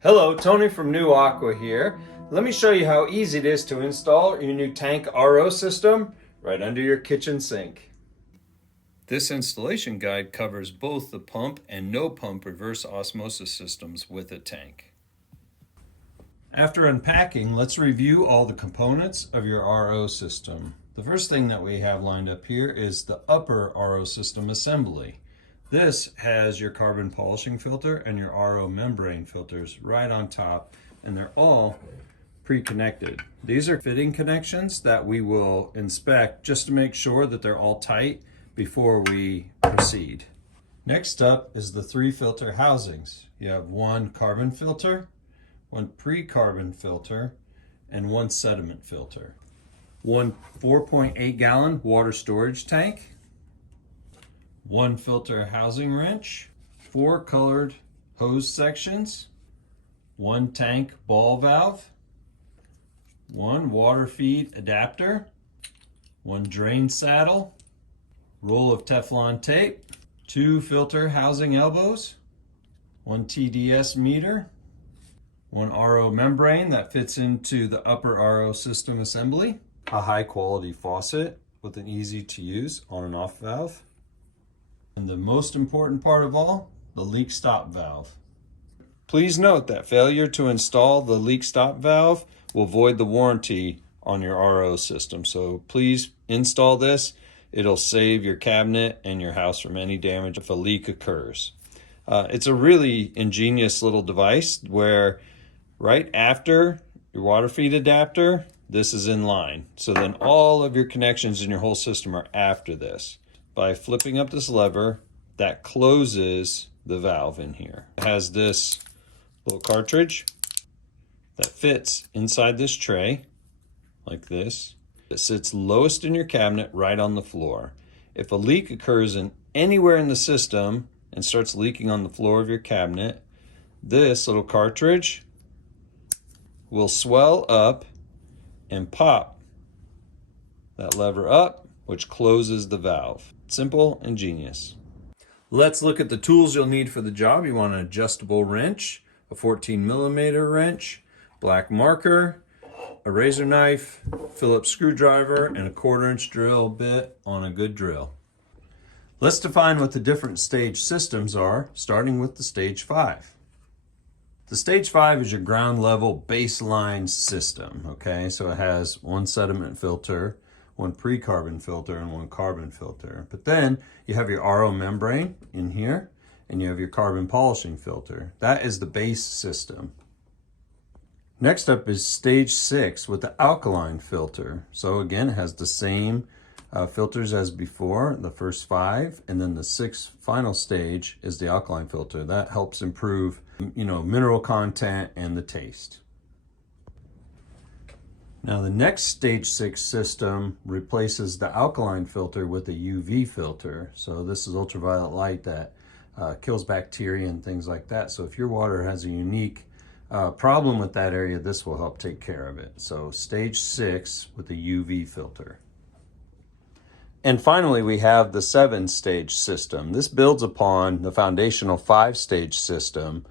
Hello, Tony from New Aqua here. Let me show you how easy it is to install your new tank RO system right under your kitchen sink. This installation guide covers both the pump and no pump reverse osmosis systems with a tank. After unpacking, let's review all the components of your RO system. The first thing that we have lined up here is the upper RO system assembly. This has your carbon polishing filter and your RO membrane filters right on top, and they're all pre-connected. These are fitting connections that we will inspect just to make sure that they're all tight before we proceed. Next up is the 3 filter housings. You have 1 carbon filter, 1 pre-carbon filter, and 1 sediment filter. 1 4.8 gallon water storage tank, 1 filter housing wrench, 4 colored hose sections, 1 tank ball valve, 1 water feed adapter, 1 drain saddle, roll of Teflon tape, 2 filter housing elbows, 1 TDS meter, 1 RO membrane that fits into the upper RO system assembly, a high quality faucet with an easy to use on and off valve, and the most important part of all, the leak stop valve. Please note that failure to install the leak stop valve will void the warranty on your RO system. So please install this. It'll save your cabinet and your house from any damage if a leak occurs. It's a really ingenious little device where right after your water feed adapter, this is in line. So then all of your connections in your whole system are after this. By flipping up this lever, that closes the valve in here. It has this little cartridge that fits inside this tray like this. It sits lowest in your cabinet right on the floor. If a leak occurs in anywhere in the system and starts leaking on the floor of your cabinet, this little cartridge will swell up and pop that lever up, which closes the valve. Simple and genius. Let's look at the tools you'll need for the job. You want an adjustable wrench, a 14mm wrench, black marker, a razor knife, Phillips screwdriver, and a 1/4" drill bit on a good drill. Let's define what the different stage systems are, starting with the stage 5. The stage 5 is your ground level baseline system, okay? So it has 1 sediment filter, 1 pre-carbon filter, and 1 carbon filter. But then you have your RO membrane in here, and you have your carbon polishing filter. That is the base system. Next up is stage 6 with the alkaline filter. So again, it has the same filters as before, the first 5, and then the 6th final stage is the alkaline filter. That helps improve, mineral content and the taste. Now the next stage 6 system replaces the alkaline filter with a UV filter. So this is ultraviolet light that kills bacteria and things like that. So if your water has a unique problem with that area, this will help take care of it. So stage 6 with the UV filter. And finally, we have the 7-stage system. This builds upon the foundational 5-stage system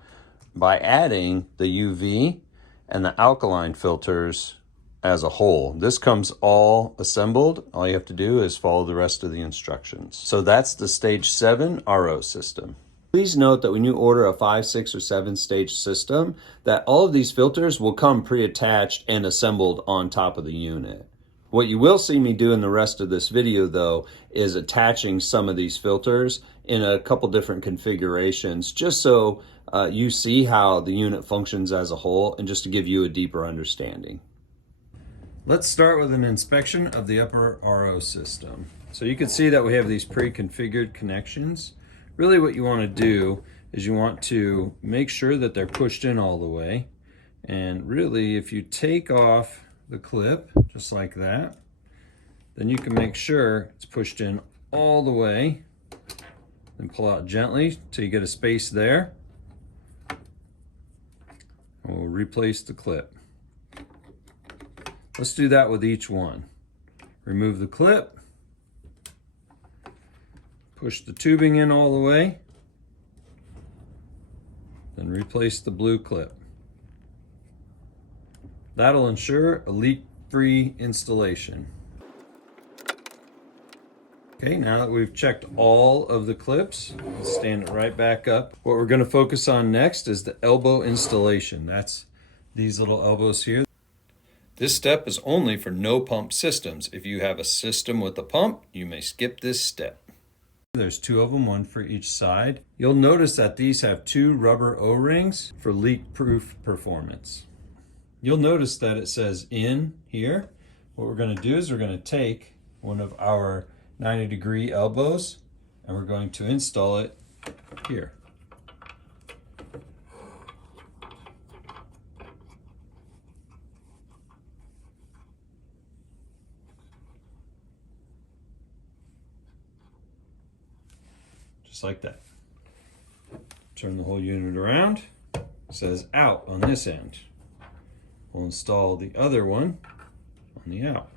by adding the UV and the alkaline filters as a whole. This comes all assembled. All you have to do is follow the rest of the instructions. So that's the stage 7 RO system. Please note that when you order a 5, 6, or 7-stage system, that all of these filters will come pre-attached and assembled on top of the unit. What you will see me do in the rest of this video, though, is attaching some of these filters in a couple different configurations, just so you see how the unit functions as a whole and just to give you a deeper understanding. Let's start with an inspection of the upper RO system. So you can see that we have these pre-configured connections. Really what you want to do is you want to make sure that they're pushed in all the way. And really, if you take off the clip, just like that, then you can make sure it's pushed in all the way. Then pull out gently till you get a space there. And we'll replace the clip. Let's do that with each one. Remove the clip. Push the tubing in all the way. Then replace the blue clip. That'll ensure a leak-free installation. Okay, now that we've checked all of the clips, let's stand it right back up. What we're going to focus on next is the elbow installation. That's these little elbows here. This step is only for no pump systems. If you have a system with a pump, you may skip this step. There's two of them, one for each side. You'll notice that these have two rubber O-rings for leak-proof performance. You'll notice that it says in here. What we're going to do is we're going to take one of our 90-degree elbows and we're going to install it here. Just like that. Turn the whole unit around. It says out on this end. We'll install the other one on the out.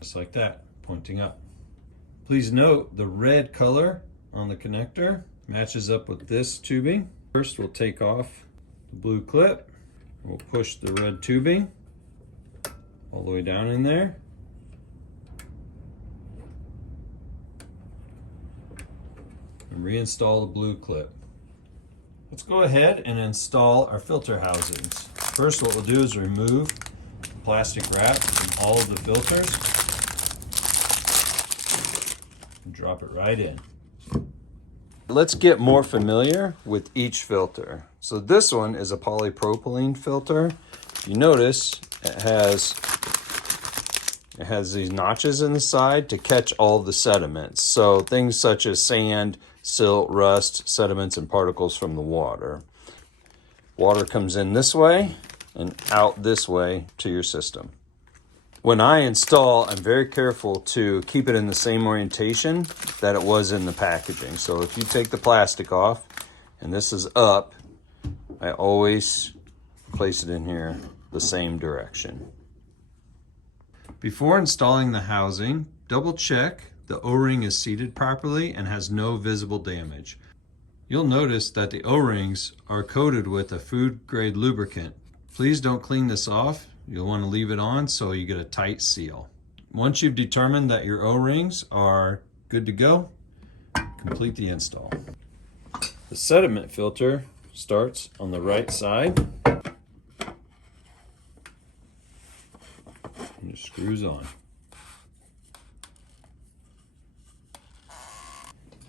Just like that, pointing up. Please note the red color on the connector matches up with this tubing. First, we'll take off the blue clip. We'll push the red tubing all the way down in there. And reinstall the blue clip. Let's go ahead and install our filter housings. First, what we'll do is remove the plastic wrap from all of the filters and drop it right in. Let's get more familiar with each filter. So this one is a polypropylene filter. You notice it has these notches in the side to catch all the sediments. So things such as sand, silt, rust, sediments, and particles from the water. Water comes in this way and out this way to your system. When I install, I'm very careful to keep it in the same orientation that it was in the packaging. So if you take the plastic off and this is up, I always place it in here the same direction. Before installing the housing, double check the O-ring is seated properly and has no visible damage. You'll notice that the O-rings are coated with a food grade lubricant. Please don't clean this off. You'll want to leave it on so you get a tight seal. Once you've determined that your O-rings are good to go, complete the install. The sediment filter starts on the right side and just screws on.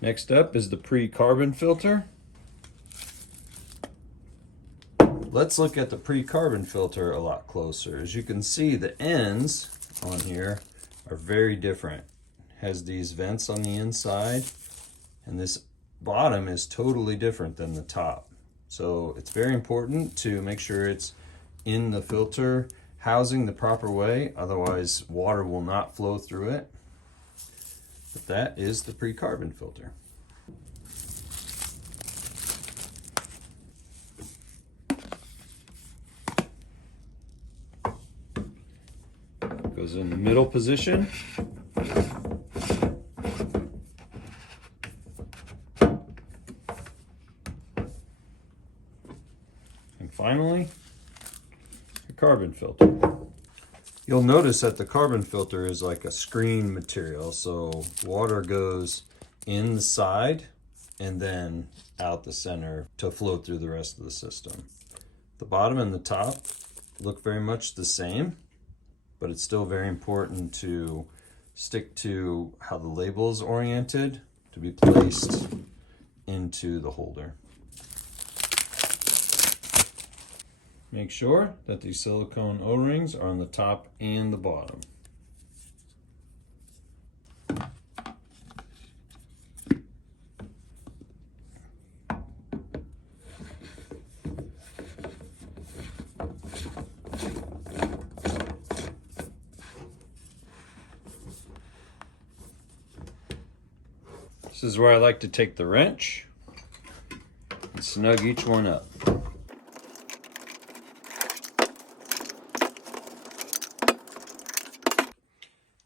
Next up is the pre-carbon filter. Let's look at the pre-carbon filter a lot closer. As you can see, the ends on here are very different. It has these vents on the inside, and this bottom is totally different than the top. So it's very important to make sure it's in the filter housing the proper way, otherwise water will not flow through it. But that is the pre-carbon filter. Goes in the middle position. And finally, the carbon filter. You'll notice that the carbon filter is like a screen material, so water goes in the side and then out the center to flow through the rest of the system. The bottom and the top look very much the same, but it's still very important to stick to how the label is oriented to be placed into the holder. Make sure that these silicone O-rings are on the top and the bottom. This is where I like to take the wrench and snug each one up.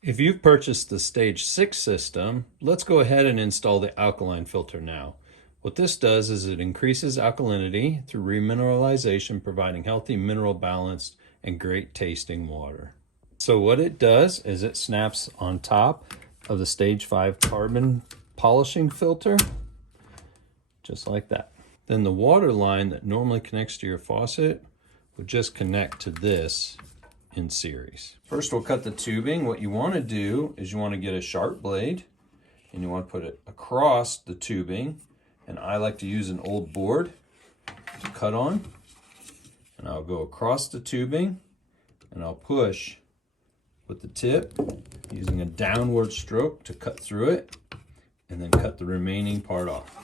If you've purchased the Stage 6 system, let's go ahead and install the alkaline filter now. What this does is it increases alkalinity through remineralization, providing healthy mineral balance and great tasting water. So what it does is it snaps on top of the Stage 5 carbon polishing filter, just like that. Then the water line that normally connects to your faucet would just connect to this in series. First, we'll cut the tubing. What you want to do is you want to get a sharp blade and you want to put it across the tubing. And I like to use an old board to cut on. And I'll go across the tubing and I'll push with the tip using a downward stroke to cut through it and then cut the remaining part off.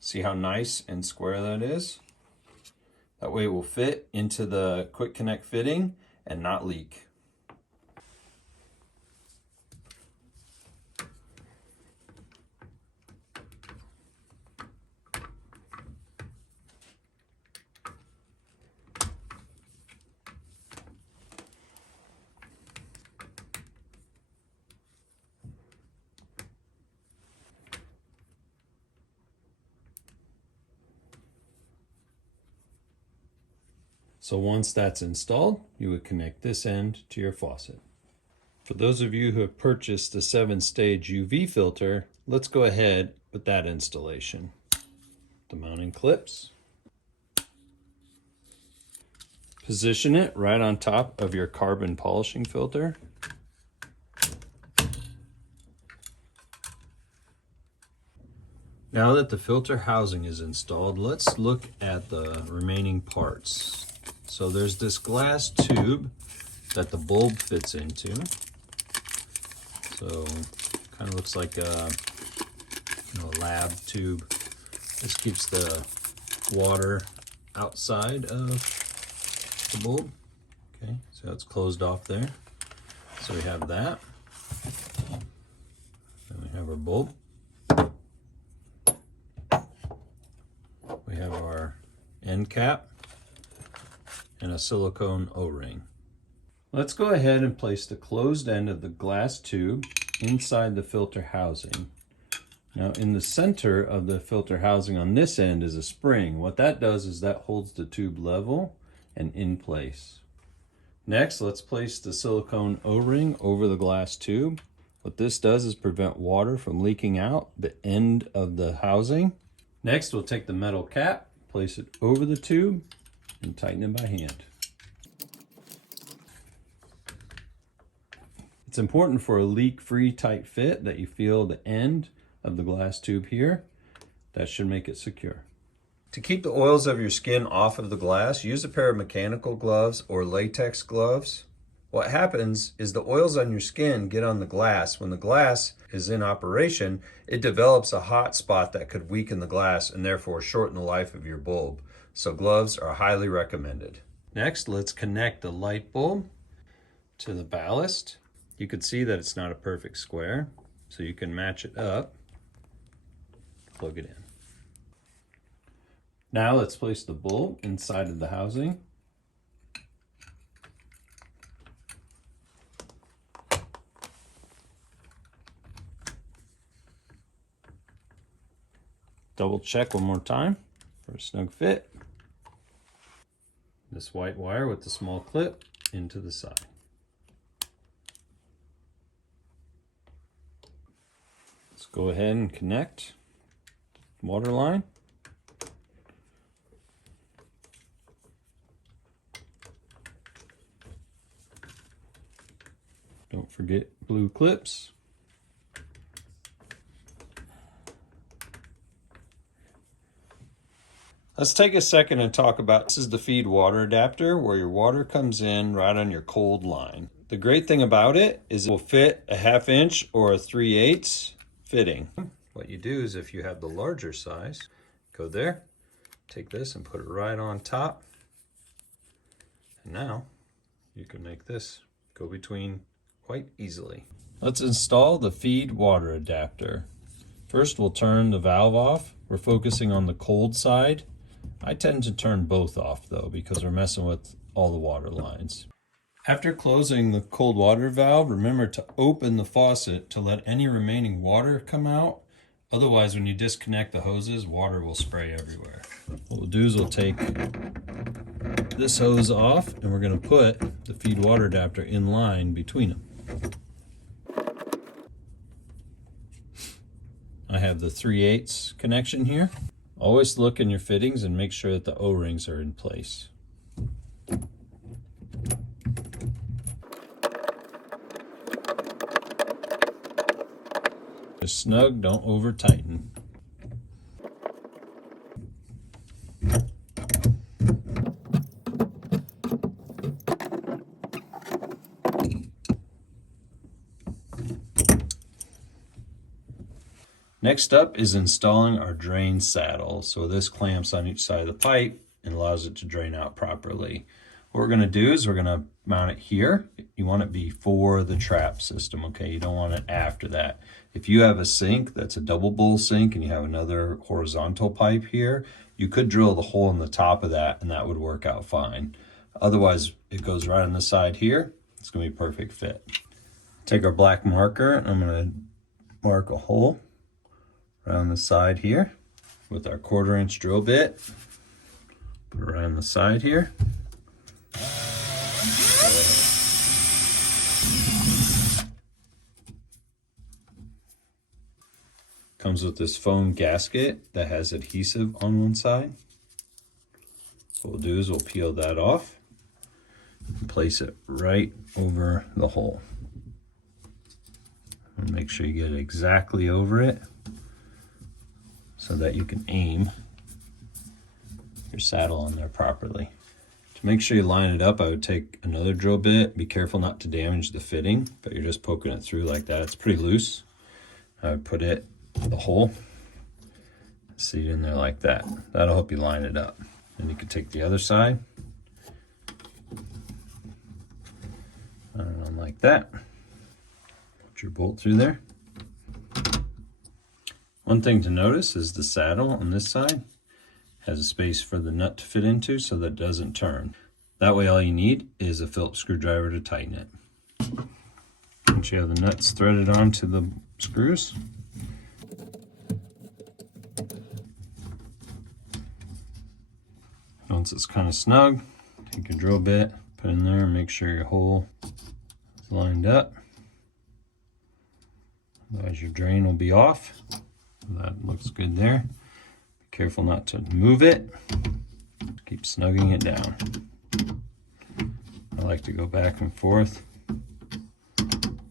See how nice and square that is? That way it will fit into the quick connect fitting and not leak. So once that's installed, you would connect this end to your faucet. For those of you who have purchased the 7-stage UV filter, let's go ahead with that installation. The mounting clips. Position it right on top of your carbon polishing filter. Now that the filter housing is installed, let's look at the remaining parts. So there's this glass tube that the bulb fits into. So kind of looks like a lab tube. This keeps the water outside of the bulb. Okay, so it's closed off there. So we have that. Then we have our bulb. We have our end cap and a silicone O-ring. Let's go ahead and place the closed end of the glass tube inside the filter housing. Now in the center of the filter housing on this end is a spring. What that does is that holds the tube level and in place. Next, let's place the silicone O-ring over the glass tube. What this does is prevent water from leaking out the end of the housing. Next, we'll take the metal cap, place it over the tube, and tighten it by hand. It's important for a leak-free tight fit that you feel the end of the glass tube here. That should make it secure. To keep the oils of your skin off of the glass, use a pair of mechanical gloves or latex gloves. What happens is the oils on your skin get on the glass. When the glass is in operation, it develops a hot spot that could weaken the glass and therefore shorten the life of your bulb. So gloves are highly recommended. Next, let's connect the light bulb to the ballast. You can see that it's not a perfect square, so you can match it up, plug it in. Now let's place the bulb inside of the housing. Double check one more time for a snug fit. This white wire with the small clip into the side. Let's go ahead and connect the water line. Don't forget blue clips. Let's take a second and talk about, this is the feed water adapter where your water comes in right on your cold line. The great thing about it is it will fit a 1/2 inch or a 3/8 fitting. What you do is if you have the larger size, go there, take this and put it right on top. And now you can make this go between quite easily. Let's install the feed water adapter. First, we'll turn the valve off. We're focusing on the cold side. I tend to turn both off though because we're messing with all the water lines. After closing the cold water valve, remember to open the faucet to let any remaining water come out. Otherwise, when you disconnect the hoses, water will spray everywhere. What we'll do is we'll take this hose off and we're going to put the feed water adapter in line between them. I have the 3/8 connection here. Always look in your fittings and make sure that the O-rings are in place. Just snug, don't over tighten. Next up is installing our drain saddle. So this clamps on each side of the pipe and allows it to drain out properly. What we're gonna do is we're gonna mount it here. You want it before the trap system, okay? You don't want it after that. If you have a sink that's a double bowl sink and you have another horizontal pipe here, you could drill the hole in the top of that and that would work out fine. Otherwise, it goes right on the side here. It's gonna be a perfect fit. Take our black marker and I'm gonna mark a hole around the side here with our 1/4" drill bit. Put it around the side here. Comes with this foam gasket that has adhesive on one side. What we'll do is we'll peel that off and place it right over the hole. And make sure you get it exactly over it so that you can aim your saddle on there properly. To make sure you line it up, I would take another drill bit. Be careful not to damage the fitting, but you're just poking it through like that. It's pretty loose. I would put it in the hole, seat in there like that. That'll help you line it up. And you can take the other side, and like that. Put your bolt through there. One thing to notice is the saddle on this side has a space for the nut to fit into so that it doesn't turn. That way all you need is a Phillips screwdriver to tighten it. Once you have the nuts threaded onto the screws, once it's kind of snug, take your drill bit, put in there, and make sure your hole is lined up. Otherwise your drain will be off. That looks good there. Be careful not to move it. Keep snugging it down. I like to go back and forth until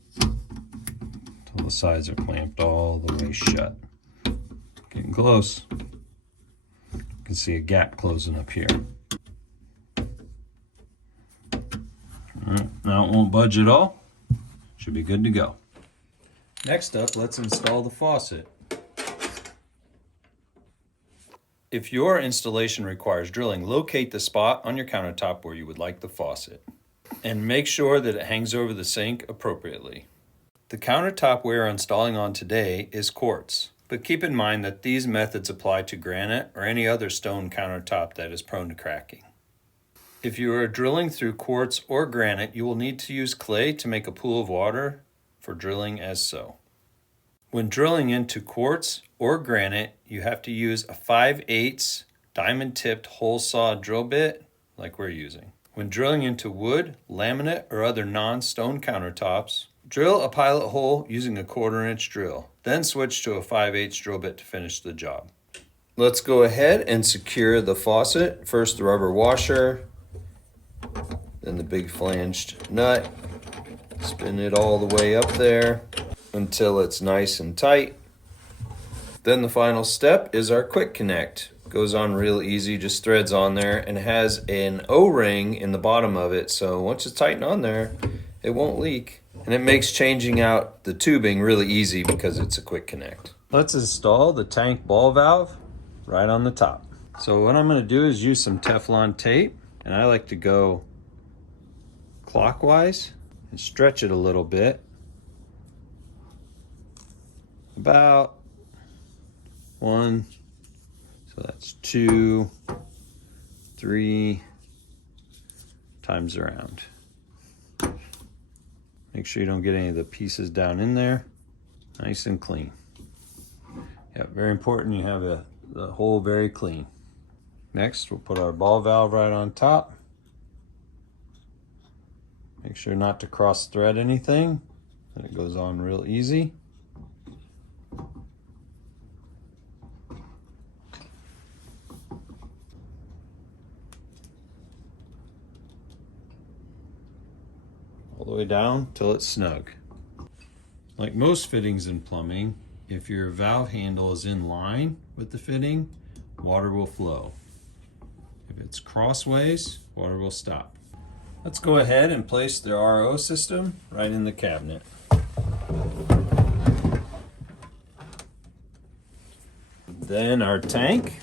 the sides are clamped all the way shut. Getting close. You can see a gap closing up here. Now it won't budge at all. Should be good to go. Next up, let's install the faucet. If your installation requires drilling, locate the spot on your countertop where you would like the faucet and make sure that it hangs over the sink appropriately. The countertop we are installing on today is quartz, but keep in mind that these methods apply to granite or any other stone countertop that is prone to cracking. If you are drilling through quartz or granite, you will need to use clay to make a pool of water for drilling as so. When drilling into quartz or granite, you have to use a 5/8 diamond-tipped hole saw drill bit like we're using. When drilling into wood, laminate, or other non-stone countertops, drill a pilot hole using a 1/4" drill. Then switch to a 5/8 drill bit to finish the job. Let's go ahead and secure the faucet. First the rubber washer, then the big flanged nut. Spin it all the way up there until it's nice and tight. Then the final step is our quick connect. Goes on real easy, just threads on there and has an O-ring in the bottom of it. So once it's tightened on there, it won't leak. And it makes changing out the tubing really easy because it's a quick connect. Let's install the tank ball valve right on the top. So what I'm gonna do is use some Teflon tape, and I like to go clockwise and stretch it a little bit. About 1, so that's 2, 3 times around. Make sure you don't get any of the pieces down in there. Nice and clean. Yeah, very important you have the hole very clean. Next, we'll put our ball valve right on top. Make sure not to cross thread anything, and it goes on real easy. All the way down till it's snug. Like most fittings in plumbing, if your valve handle is in line with the fitting, water will flow. If it's crossways, water will stop. Let's go ahead and place the RO system right in the cabinet. Then our tank.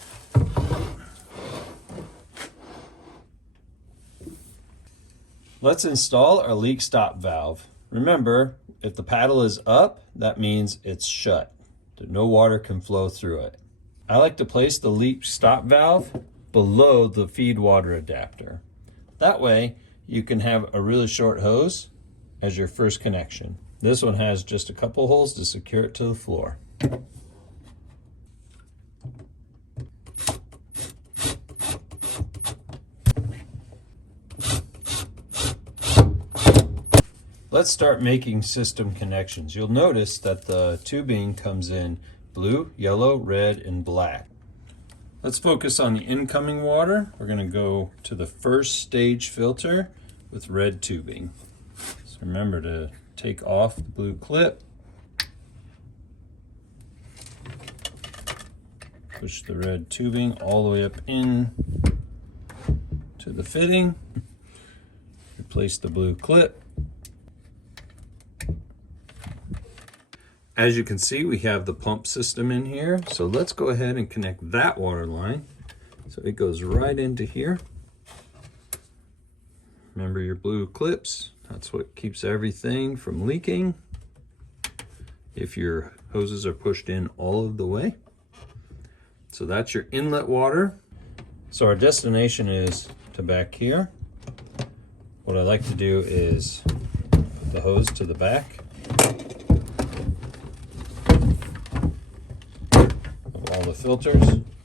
Let's install our leak stop valve. Remember, if the paddle is up, that means it's shut. No water can flow through it. I like to place the leak stop valve below the feed water adapter. That way, you can have a really short hose as your first connection. This one has just a couple holes to secure it to the floor. Let's start making system connections. You'll notice that the tubing comes in blue, yellow, red, and black. Let's focus on the incoming water. We're going to go to the first stage filter with red tubing. So remember to take off the blue clip. Push the red tubing all the way up in to the fitting. Replace the blue clip. As you can see, we have the pump system in here. So let's go ahead and connect that water line. So it goes right into here. Remember your blue clips. That's what keeps everything from leaking if your hoses are pushed in all of the way. So that's your inlet water. So our destination is to back here. What I like to do is put the hose to the back of all the filters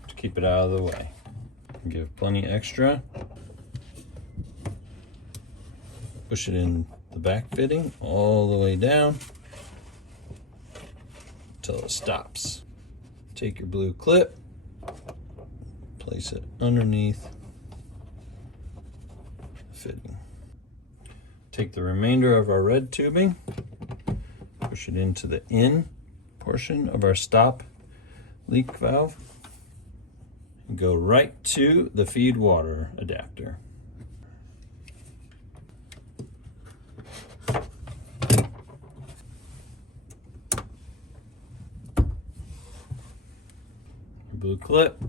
to keep it out of the way. Give plenty extra. Push it in the back fitting all the way down until it stops. Take your blue clip, place it underneath the fitting. Take the remainder of our red tubing, push it into the in portion of our stop leak valve, and go right to the feed water adapter. Blue clip.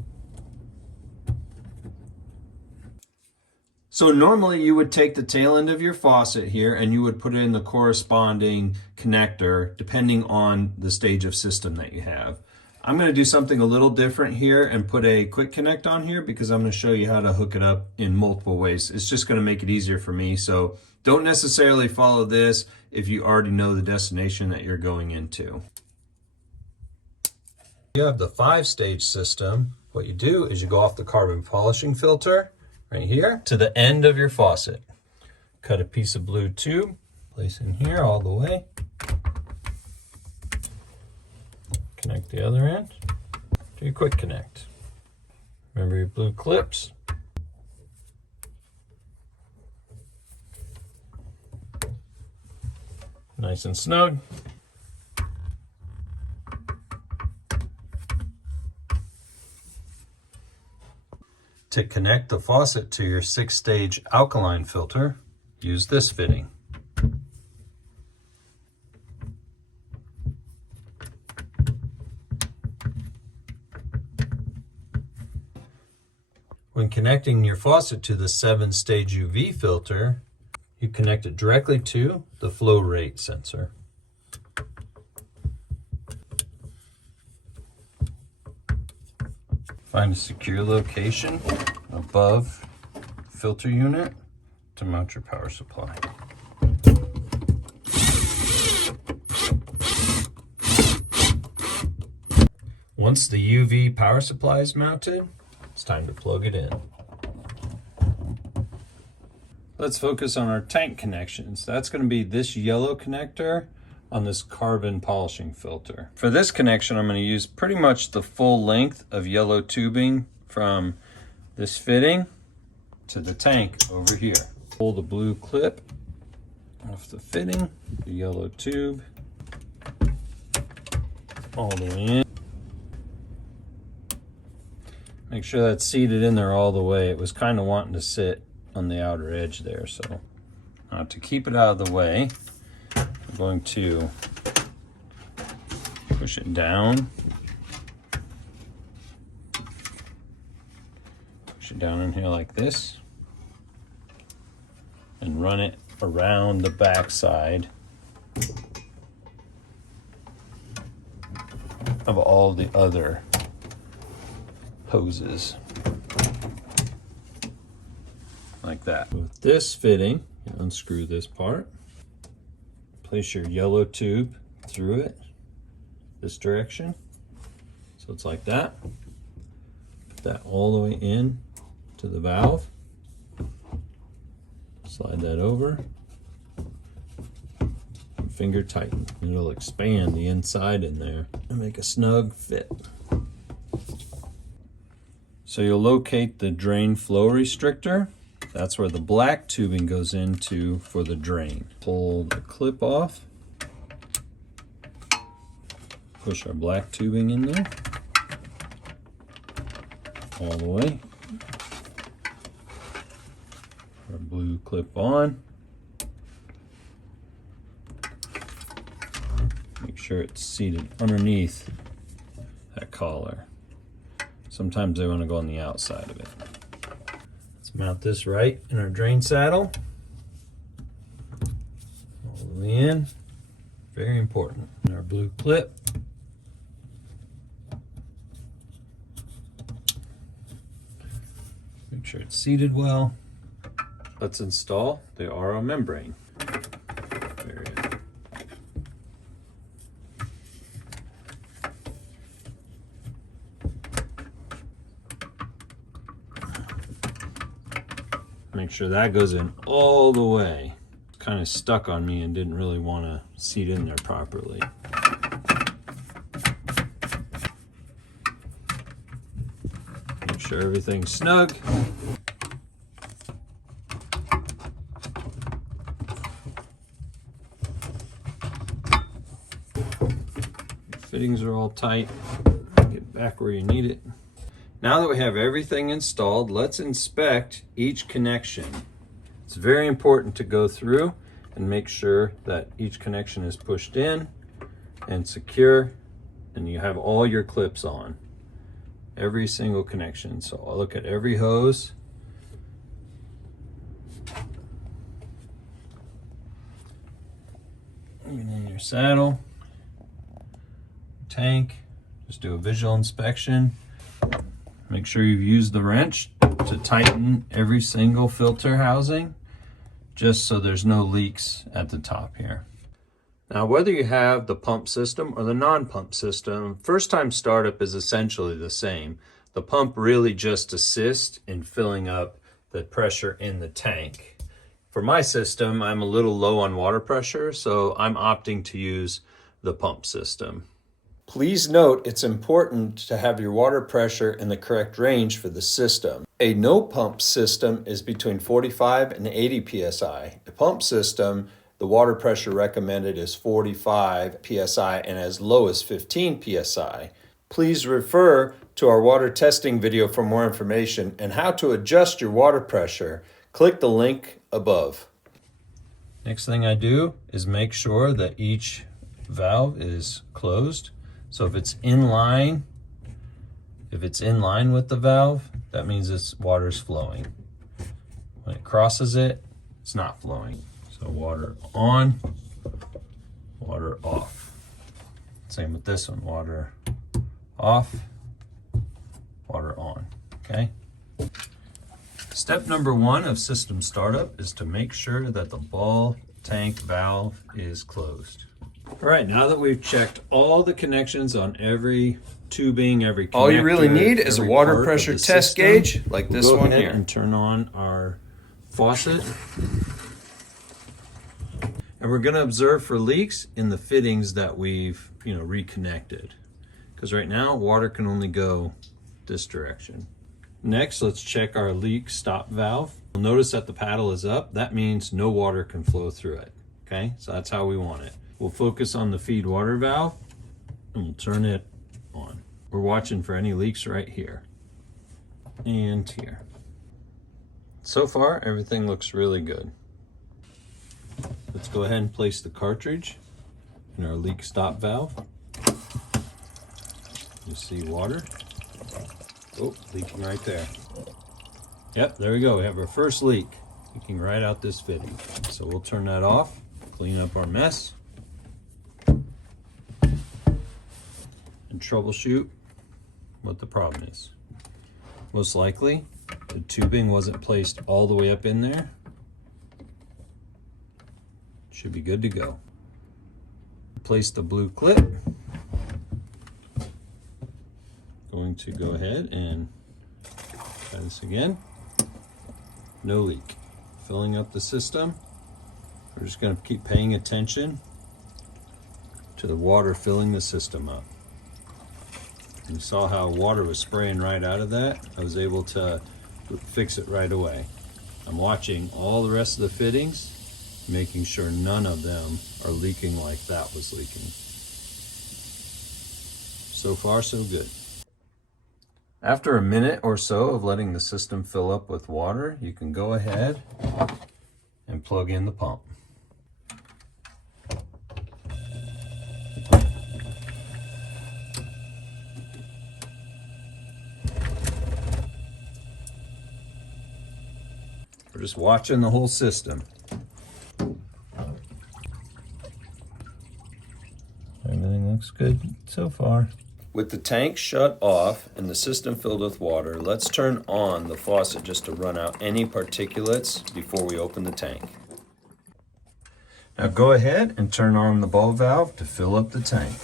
So normally you would take the tail end of your faucet here and you would put it in the corresponding connector depending on the stage of system that you have. I'm going to do something a little different here and put a quick connect on here because I'm going to show you how to hook it up in multiple ways. It's just going to make it easier for me. So don't necessarily follow this if you already know the destination that you're going into. You have the 5-stage system. What you do is you go off the carbon polishing filter right here to the end of your faucet. Cut a piece of blue tube, place in here all the way. Connect the other end. Do a quick connect. Remember your blue clips. Nice and snug. To connect the faucet to your 6-stage alkaline filter, use this fitting. When connecting your faucet to the 7-stage UV filter, you connect it directly to the flow rate sensor. Find a secure location above the filter unit to mount your power supply. Once the UV power supply is mounted, it's time to plug it in. Let's focus on our tank connections. That's going to be this yellow connector on this carbon polishing filter. For this connection, I'm going to use pretty much the full length of yellow tubing from this fitting to the tank over here. Pull the blue clip off the fitting, the yellow tube, all the way in. Make sure that's seated in there all the way. It was kind of wanting to sit on the outer edge there. So to keep it out of the way, I'm going to push it down. Push it down in here like this. And run it around the back side of all the other hoses. Like that. With this fitting, you unscrew this part, place your yellow tube through it, this direction. So it's like that. Put that all the way in to the valve. Slide that over. Finger tighten. It'll expand the inside in there and make a snug fit. So you'll locate the drain flow restrictor. That's where the black tubing goes into for the drain. Pull the clip off. Push our black tubing in there. All the way. Our blue clip on. Make sure it's seated underneath that collar. Sometimes they want to go on the outside of it. Let's mount this right in our drain saddle. All the way in. Very important. And our blue clip. Make sure it's seated well. Let's install the RO membrane. Very good. Make sure that goes in all the way. It's kind of stuck on me and didn't really want to seat in there properly. Make sure everything's snug. Fittings are all tight. Get back where you need it. Now that we have everything installed, let's inspect each connection. It's very important to go through and make sure that each connection is pushed in and secure, and you have all your clips on. Every single connection. So I'll look at every hose. Even in your saddle, tank, just do a visual inspection. Make sure you've used the wrench to tighten every single filter housing, just so there's no leaks at the top here. Now, whether you have the pump system or the non-pump system, first time startup is essentially the same. The pump really just assists in filling up the pressure in the tank. For my system, I'm a little low on water pressure, so I'm opting to use the pump system. Please note it's important to have your water pressure in the correct range for the system. A no pump system is between 45 and 80 psi. A pump system, the water pressure recommended is 45 psi and as low as 15 psi. Please refer to our water testing video for more information and how to adjust your water pressure. Click the link above. Next thing I do is make sure that each valve is closed. So if it's in line with the valve, that means its water's flowing. When it crosses it, it's not flowing. So water on, water off. Same with this one, water off, water on, okay? Step number 1 of system startup is to make sure that the ball tank valve is closed. All right, now that we've checked all the connections on every tubing, every connector, all you really need is a water pressure test system, gauge like this we'll go one ahead here. And turn on our faucet. And we're going to observe for leaks in the fittings that we've, reconnected. Because right now, water can only go this direction. Next, let's check our leak stop valve. You'll notice that the paddle is up. That means no water can flow through it. Okay, so that's how we want it. We'll focus on the feed water valve and we'll turn it on. We're watching for any leaks right here and here. So far, everything looks really good. Let's go ahead and place the cartridge in our leak stop valve. You see water. Oh, leaking right there. Yep, there we go. We have our first leak leaking right out this fitting. So we'll turn that off, clean up our mess, and troubleshoot what the problem is. Most likely, the tubing wasn't placed all the way up in there. Should be good to go. Place the blue clip. Going to go ahead and try this again. No leak. Filling up the system. We're just going to keep paying attention to the water filling the system up. You saw how water was spraying right out of that. I was able to fix it right away. I'm watching all the rest of the fittings, making sure none of them are leaking like that was leaking. So far, so good. After a minute or so of letting the system fill up with water, you can go ahead and plug in the pump. We're just watching the whole system. Everything looks good so far. With the tank shut off and the system filled with water, let's turn on the faucet just to run out any particulates before we open the tank. Now go ahead and turn on the ball valve to fill up the tank.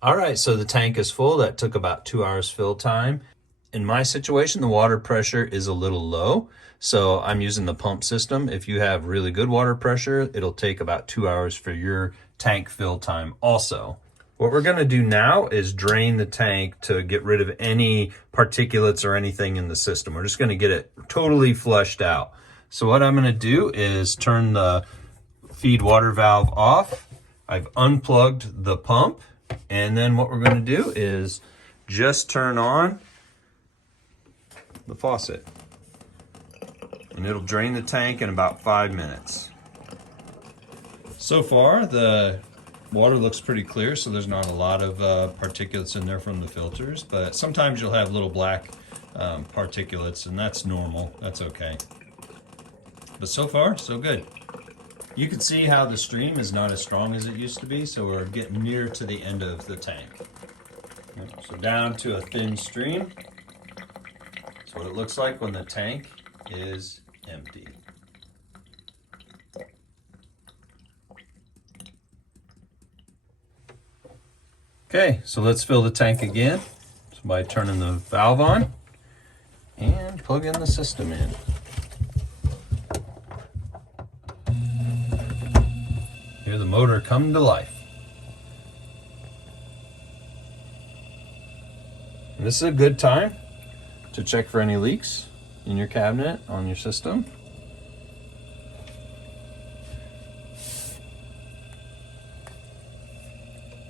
All right, so the tank is full. That took about 2 hours fill time. In my situation, the water pressure is a little low, so I'm using the pump system. If you have really good water pressure, it'll take about 2 hours for your tank fill time also. What we're gonna do now is drain the tank to get rid of any particulates or anything in the system. We're just gonna get it totally flushed out. So what I'm gonna do is turn the feed water valve off. I've unplugged the pump, and then what we're gonna do is just turn on the faucet. And it'll drain the tank in about 5 minutes. So far, the water looks pretty clear, so there's not a lot of particulates in there from the filters, but sometimes you'll have little black particulates, and that's normal. That's okay. But so far, so good. You can see how the stream is not as strong as it used to be, so we're getting near to the end of the tank. So down to a thin stream. That's what it looks like when the tank is empty. Okay, so let's fill the tank again. So by turning the valve on and plugging the system in. Hear the motor come to life. And this is a good time to check for any leaks in your cabinet, on your system.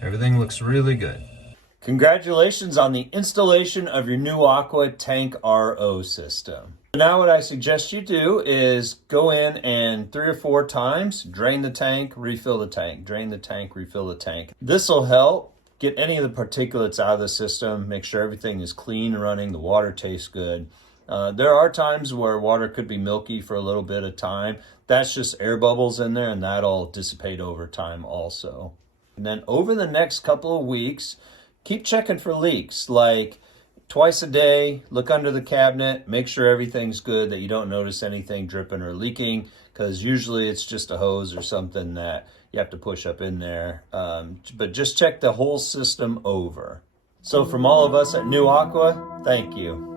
Everything looks really good. Congratulations on the installation of your new Aqua Tank RO system. Now what I suggest you do is go in and 3 or 4 times, drain the tank, refill the tank, drain the tank, refill the tank. This will help get any of the particulates out of the system, make sure everything is clean and running, the water tastes good. There are times where water could be milky for a little bit of time. That's just air bubbles in there, and that'll dissipate over time also. And then over the next couple of weeks, keep checking for leaks. Like twice a day, look under the cabinet, make sure everything's good, that you don't notice anything dripping or leaking, because usually it's just a hose or something that you have to push up in there. But just check the whole system over. So from all of us at New Aqua, thank you.